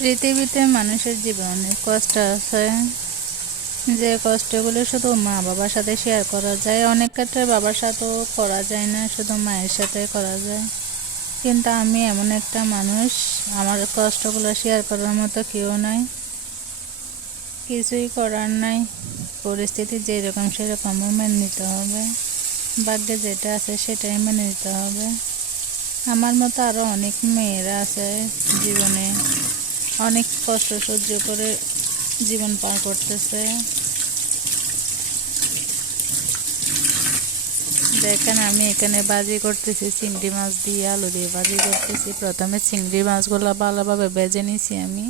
পৃথিবীতে মানুষের জীবনে অনেক কষ্ট আছে, যে কষ্টগুলো শুধু মা বাবার সাথে শেয়ার করা যায়। অনেক ক্ষেত্রে বাবার সাথেও করা যায় না, শুধু মায়ের সাথে করা যায়। কিন্তু আমি এমন একটা মানুষ, আমার কষ্টগুলো শেয়ার করার মতো কেউ নাই, কিছুই করার নাই। পরিস্থিতি যেরকম সেরকম মেনে নিতে হবে, ভাগ্যে যেটা আছে সেটাই মেনে নিতে হবে। আমার মতো আরও অনেক মেয়েরা আছে জীবনে, অনেক কষ্ট সহ্য করে জীবন পার করতেছে। দেখেন আমি এখানে ভাজি করতেছি, চিংড়ি মাছ দিয়ে আলু দিয়ে ভাজি করতেছি। প্রথমে চিংড়ি মাছগুলো ভালোভাবে ভেজে নিছি আমি,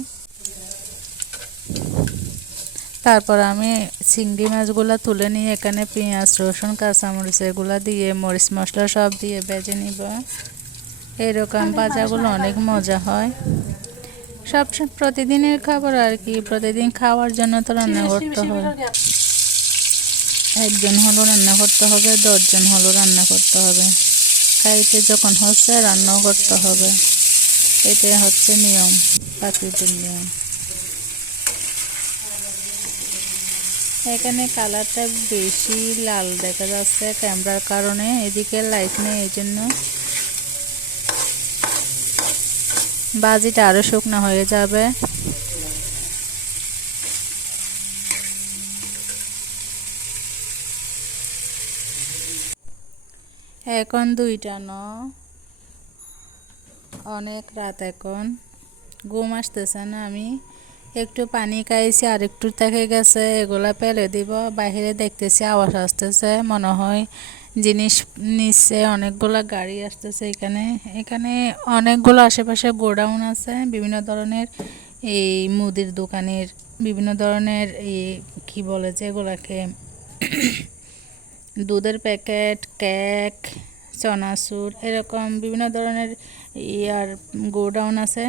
তারপর আমি চিংড়ি মাছগুলো তুলে নিয়ে এখানে পেঁয়াজ রসুন কাঁচামরিচ এগুলো দিয়ে মরিচ মশলা সব দিয়ে ভেজে নিব। এরকম ভাজাগুলো অনেক মজা হয়। সব প্রতিদিনের খাবার আর কি, প্রতিদিন খাওয়ার জন্য তো রান্না করতে হয়। একজন হলো রান্না করতে হবে, 10 জন হলো রান্না করতে হবে। খাইতে যখন হচ্ছে রান্নাও করতে হবে, এটাই হচ্ছে নিয়ম, প্রাকৃতিক নিয়ম। এখানে কালারটা বেশি লাল দেখা যাচ্ছে ক্যামেরার কারণে, এদিকে লাইট নেই, এই জন্য ভাজিটা আরও শুকনো হয়ে যাবে। এখন 2টা অনেক রাত, এখন ঘুম আসতেছে না। আমি একটু পানি খাইছি, আর একটু থেকে গেছে, এগুলা ফেলে দিব। বাইরে দেখতেছি আওয়াজ আসতেছে, মনে হয় জিনিস নিচ্ছে, অনেকগুলা গাড়ি আসতেছে। এখানে এখানে অনেকগুলো আশেপাশে গোডাউন আছে, বিভিন্ন ধরনের এই মুদির দোকানের, বিভিন্ন ধরনের এই কি বলে যে এগুলাকে দুধের প্যাকেট, কেক, চনাচুর, এরকম বিভিন্ন ধরনের ইয়ার গোডাউন আছে।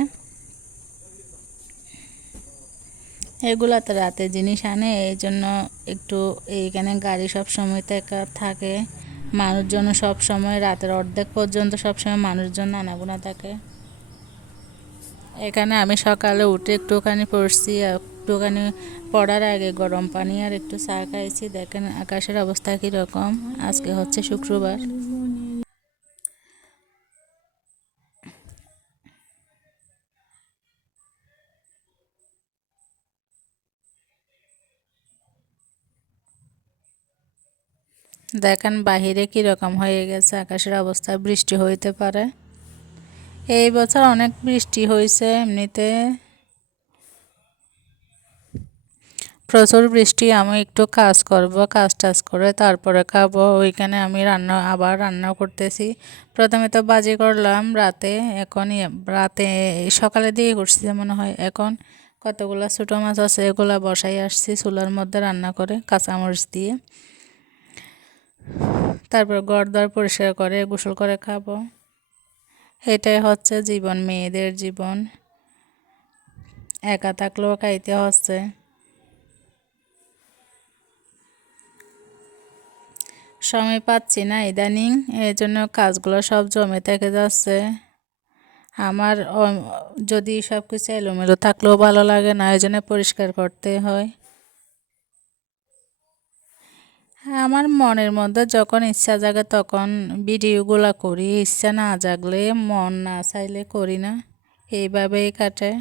এগুলাতে রাতে জিনিস আনে, এই জন্য একটু এইখানে গাড়ি সব সময় থাকে, মানুষজন সব সময়, রাতের অর্ধেক পর্যন্ত সব সময় মানুষজন আনাগোনা থাকে। এখানে আমি সকালে উঠে একটুখানি পড়ছি, একটুখানি পড়ার আগে গরম পানি আর একটু চা খাইছি। দেখেন আকাশের অবস্থা কীরকম, আজকে হচ্ছে শুক্রবার। দেখেন বাহিরে কীরকম হয়ে গেছে আকাশের অবস্থা, বৃষ্টি হইতে পারে। এই বছর অনেক বৃষ্টি হয়েছে, এমনিতে প্রচুর বৃষ্টি। আমি একটু কাজ করব, কাজ টাজ করে তারপরে খাবো। ওইখানে আমি আবার রান্না করতেছি। প্রথমে তো বাজি করলাম রাতে, এখন রাতে সকালে দিয়ে করছি মনে হয়। এখন কতগুলো ছোটো মাছ আছে, এগুলা বসাই আসছি চুলার মধ্যে রান্না করে কাঁচামরিচ দিয়ে। তারপর ঘর দর পরিষ্কার করে গোসল করে খাবো। এটাই হচ্ছে জীবন, মেয়েদের জীবন। একা থাকলেও খাইতে হচ্ছে। সময় পাচ্ছি না ইদানিং, এই জন্য কাজগুলো সব জমে থেকে যাচ্ছে। আমার যদি সব কিছু এলোমেলো থাকলেও ভালো লাগে না, এই জন্য পরিষ্কার করতে হয়। আমার মনের মধ্যে যখন ইচ্ছা জাগে তখন ভিডিওগুলো করি, ইচ্ছা না জাগলে, মন না চাইলে করি না, এইভাবেই কাটে।